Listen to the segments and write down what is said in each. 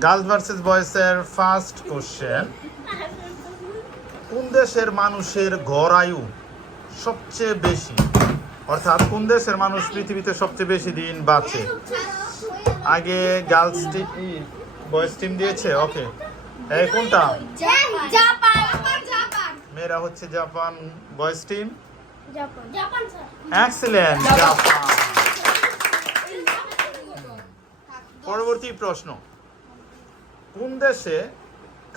Girls versus বয়েসের first question. কোন দেশের মানুষের গড় আয়ু সবচেয়ে বেশি? অর্থাৎ কোন দেশের মানুষ পৃথিবীতে সবচেয়ে বেশি দিন বাঁচে? আগে গার্লস টিম বয়েস টিম দিয়েছে? ওকে। এই কোনটা? জাপান। জাপান মেয়েরা হচ্ছে Japan boys team. Japan. Japan sir. Excellent Japan. পরবর্তী প্রশ্ন। কোন দেশে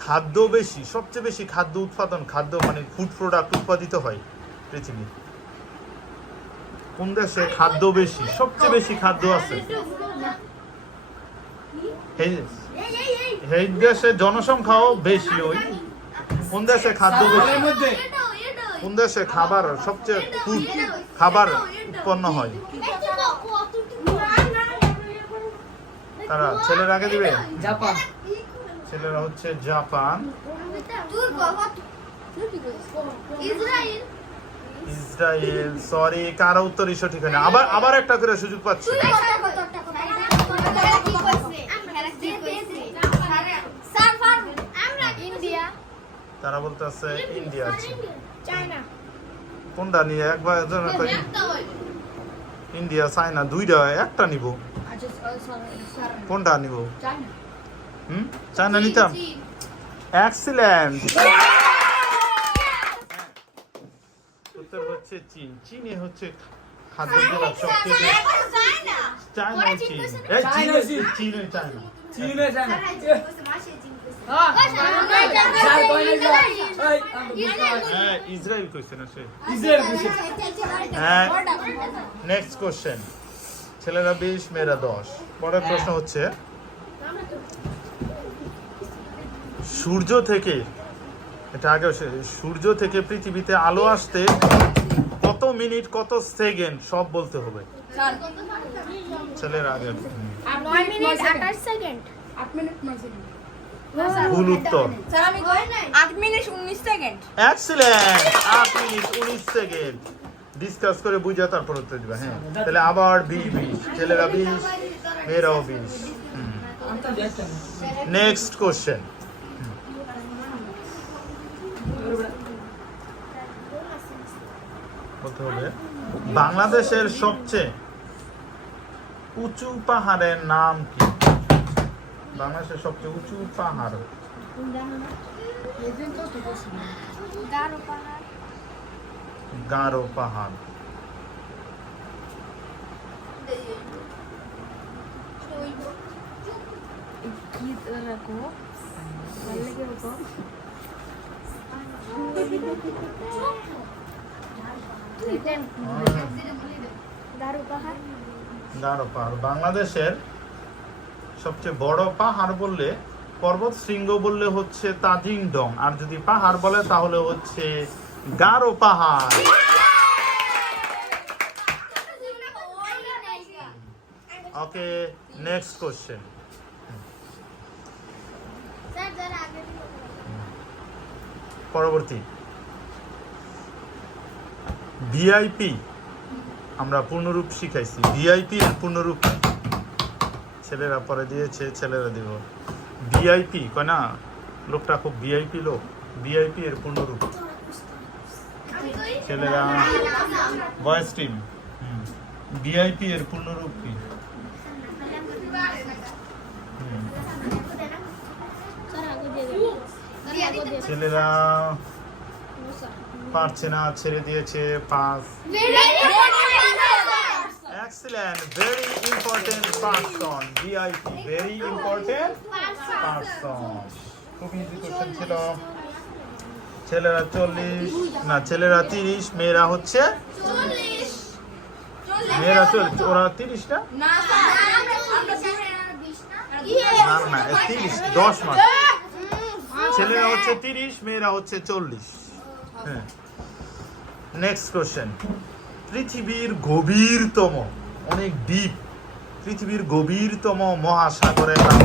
খাদ্য বেশি, সবচেয়ে বেশি খাদ্য উৎপাদন, খাদ্য মানে ফুড প্রোডাক্ট উৎপাদিত হয় পৃথিবীর কোন দেশে খাদ্য বেশি, সবচেয়ে বেশি খাদ্য আছে? এই দেশে জনসংখ্যাও বেশি ওই। কোন দেশে খাদ্য বেশি? কোন দেশে খাবার সবচেয়ে ফুড খাবার উৎপন্ন হয়? তারা ছেলের আগে দিবে? জাপান। ছেলেরা হচ্ছে জাপান। ইসরায়েল। ইসরায়েল সরি কারা উত্তর সঠিক হয় না আবার আবার একটা করে সুযোগ পাচ্ছি। তারা বলতেছে ইন্ডিয়া আছে। কোনটা নিয়ে? একবার ইন্ডিয়া চায়না দুইটা একটা নিব। কোনটা নিব? চায়না। হুম? নিতাম। এক্সিলেন্ট উত্তর হচ্ছে চীন। চীনে হচ্ছে খাদ্য জেলা সবচেয়ে চায়না। চীন এই চীন চীন। চীন চায়না। চীনে চায়না। হ্যাঁ যা হ্যাঁ ইসরায়েল ইসরায়েল হ্যাঁ নেক্সট কোশ্চেন ছেলেরা বিশ মেয়েরা দশ। পরের প্রশ্ন হচ্ছে সূর্য থেকে এটা আগে সে- সূর্য থেকে পৃথিবীতে আলো আসতে কত মিনিট কত সেকেন্ড সব বলতে হবে। ছেলের আগে সেকেন্ড। ভুল উত্তর। স্যার আমি আট মিনিট উনিশ সেকেন্ড। এক্সিলেন্ট আট মিনিট উনিশ সেকেন্ড। ডিসকাস করে বুঝা তারপর উত্তর দিবা হ্যাঁ। তাহলে আবার বিশ। বিশ ছেলেরা বিশ মেয়েরাও বিশ। নেক্সট কোশ্চেন বলতে হবে বাংলাদেশের সবচেয়ে উঁচু পাহাড়ের নাম কি? বাংলাদেশের সবচেয়ে উঁচু পাহাড়। গারো পাহাড়। গারো পাহাড়। কি রাখো পাহাড় বাংলাদেশের সবচেয়ে বড় পাহাড় বললে পর্বত শৃঙ্গ বললে হচ্ছে তাজিং ডং আর যদি পাহাড় বলে তাহলে হচ্ছে গারো পাহাড়। ওকে নেক্সট কোশ্চেন পরবর্তী। ভিআইপি আমরা পূর্ণরূপ শিখাইছি। ভিআইপি এর পূর্ণরূপ ছেলেরা পরে দিয়েছে, ছেলেরা দিব। ভিআইপি কয় না? লোকটা খুব ভিআইপি লোক। ভিআইপি এর পূর্ণরূপ। ছেলেরা বয়েস টিম। ভিআইপি এর পূর্ণরূপ কি? ছেলেরা পারছে না ছেড়ে দিয়েছে পাঁচ Excellent. Very important person. VIP. Very important person. খুব ইজি কোশ্চেন ছিল ছেলেরা চল্লিশ না ছেলেরা তিরিশ মেয়েরা হচ্ছে মেয়েরা চল্লিশ ওরা তিরিশ না না না না তিরিশ দশ মাস ছেলেরা হচ্ছে তিরিশ মেয়েরা হচ্ছে চল্লিশ হ্যাঁ নেক্সট কোশ্চেন পৃথিবীর গভীরতম অনেক ডিপ পৃথিবীর গভীরতম মহাসাগরের নাম?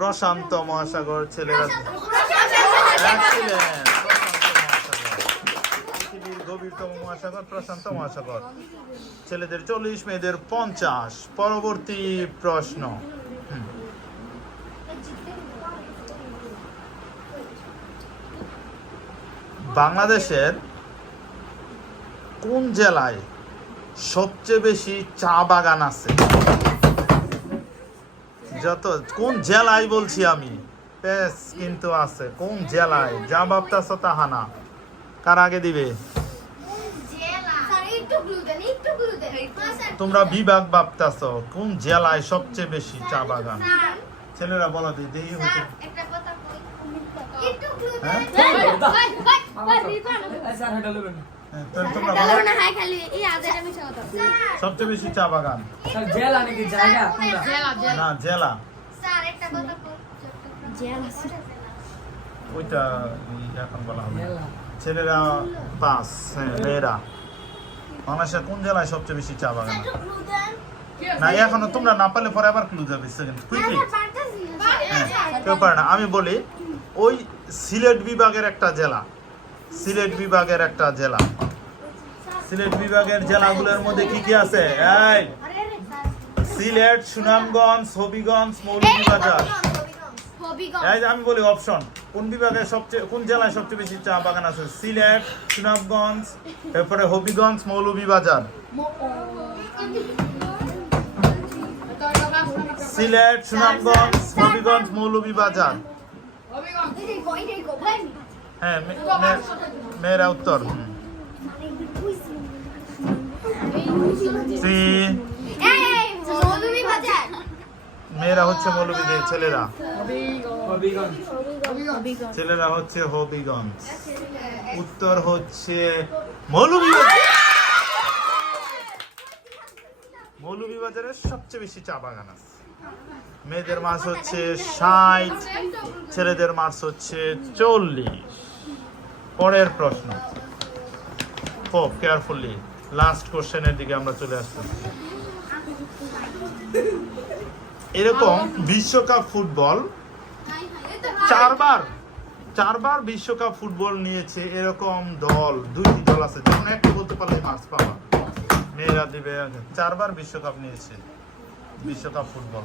প্রশান্ত মহাসাগর। ছেলেরা. পৃথিবীর গভীরতম মহাসাগর প্রশান্ত মহাসাগর। ছেলেদের চল্লিশ মেয়েদের পঞ্চাশ। পরবর্তী প্রশ্ন। বাংলাদেশের কোন জেলায় সবচেয়ে বেশি চা বাগান আছে? যত কোন জেলায় বলছি আমি? বেশ কিন্তু আছে। কোন জেলায়? যা ভাবতাছ তাহা না। কার আগে দিবে? হ্যাঁ। তোমরা বিভাগ ভাবতাছ কোন জেলায় সবচেয়ে বেশি চা বাগান? ছেলেরা বলা দিই দেখি হয়তো হ্যাঁ? হ্যাঁ, সবচেয়ে বেশি চা বাগান। জেলা নাকি জায়গা না জেলা। ওইটা এখন বলা হবে ছেলেরা পাঁচ হ্যাঁ মেয়েরা। বাংলাদেশের কোন জেলায় সবচেয়ে বেশি চা বাগান না এখনও তোমরা না পারলে পরে আবার ক্লু যাবে সেকেন্ড কুইকলি। হ্যাঁ কেউ পারে না। আমি বলি ওই সিলেট বিভাগের একটা জেলা। সিলেট বিভাগের একটা জেলা। সিলেট বিভাগের জেলাগুলোর মধ্যে কি কি আছে? এই। সিলেট, সুনামগঞ্জ, হবিগঞ্জ, মৌলভীবাজার। এই যে আমি বলি অপশন কোন বিভাগে সবচেয়ে কোন জেলায় সবচেয়ে বেশি চা বাগান আছে? সিলেট, সুনামগঞ্জ, এরপরে হবিগঞ্জ, মৌলভীবাজার। সিলেট, সুনামগঞ্জ, হবিগঞ্জ, মৌলভীবাজার। হ্যাঁ মেয়েরা উত্তর। সি। মেয়েরা হচ্ছে মৌলভীদের ছেলেরা। ছেলেরা হচ্ছে হবিগঞ্জ। উত্তর হচ্ছে মৌলভীবাজার। মৌলভীবাজারের সবচেয়ে বেশি চা বাগান আছে। মেয়েদের মাছ হচ্ছে ষাট, ছেলেদের মাছ হচ্ছে চল্লিশ। পরের প্রশ্ন খুব কেয়ারফুলি লাস্ট কোশ্চেনের দিকে আমরা চলে আসতেছি এরকম বিশ্বকাপ ফুটবল চারবার চারবার বিশ্বকাপ ফুটবল নিয়েছে এরকম দল দুইটি দল আছে যেমন একটা বলতে পারলে মার্চ পাওয়া মেয়েরা দিবে চারবার বিশ্বকাপ নিয়েছে বিশ্বকাপ ফুটবল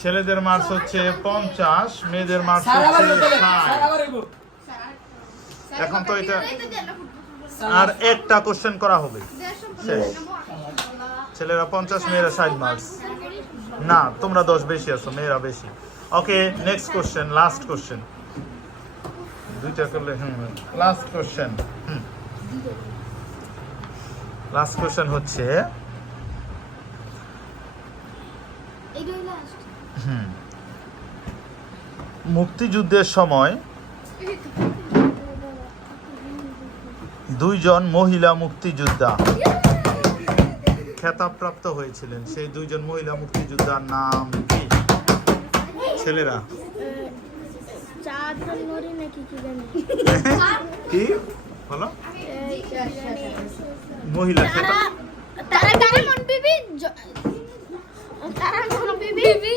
ছেলেদের মার্কস হচ্ছে পঞ্চাশ মেয়েদের মার্কস হচ্ছে। এখন তো এটা আর একটা কোশ্চেন করা হবে। ছেলেরা পঞ্চাশ মেয়েরা ষাট মার্কস না তোমরা দশ বেশি আছো মেয়েরা বেশি। Okay next question last question দুইটা করলে হুম লাস্ট কোশ্চেন হুম। লাস্ট কোশ্চেন হচ্ছে এটাই লাস্ট হুম মুক্তিযুদ্ধের সময় দুইজন মহিলা মুক্তিযোদ্ধা খেতাবপ্রাপ্ত হয়েছিলেন। সেই দুইজন মহিলা মুক্তিযোদ্ধার নাম কি? ছেলেরা। কি কি? বলো। মহিলা খেতাব। বিবি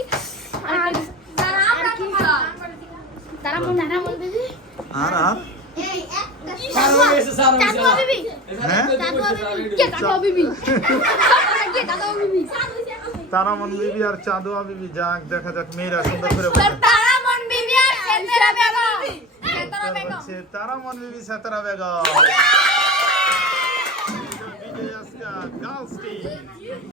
আর তারা মন বিবি। আর আর। চাঁদুয়া বিবি আর যাক দেখা যাক মেয়েরা সুন্দর করে তারা মন বিবি আর তারামন বেগম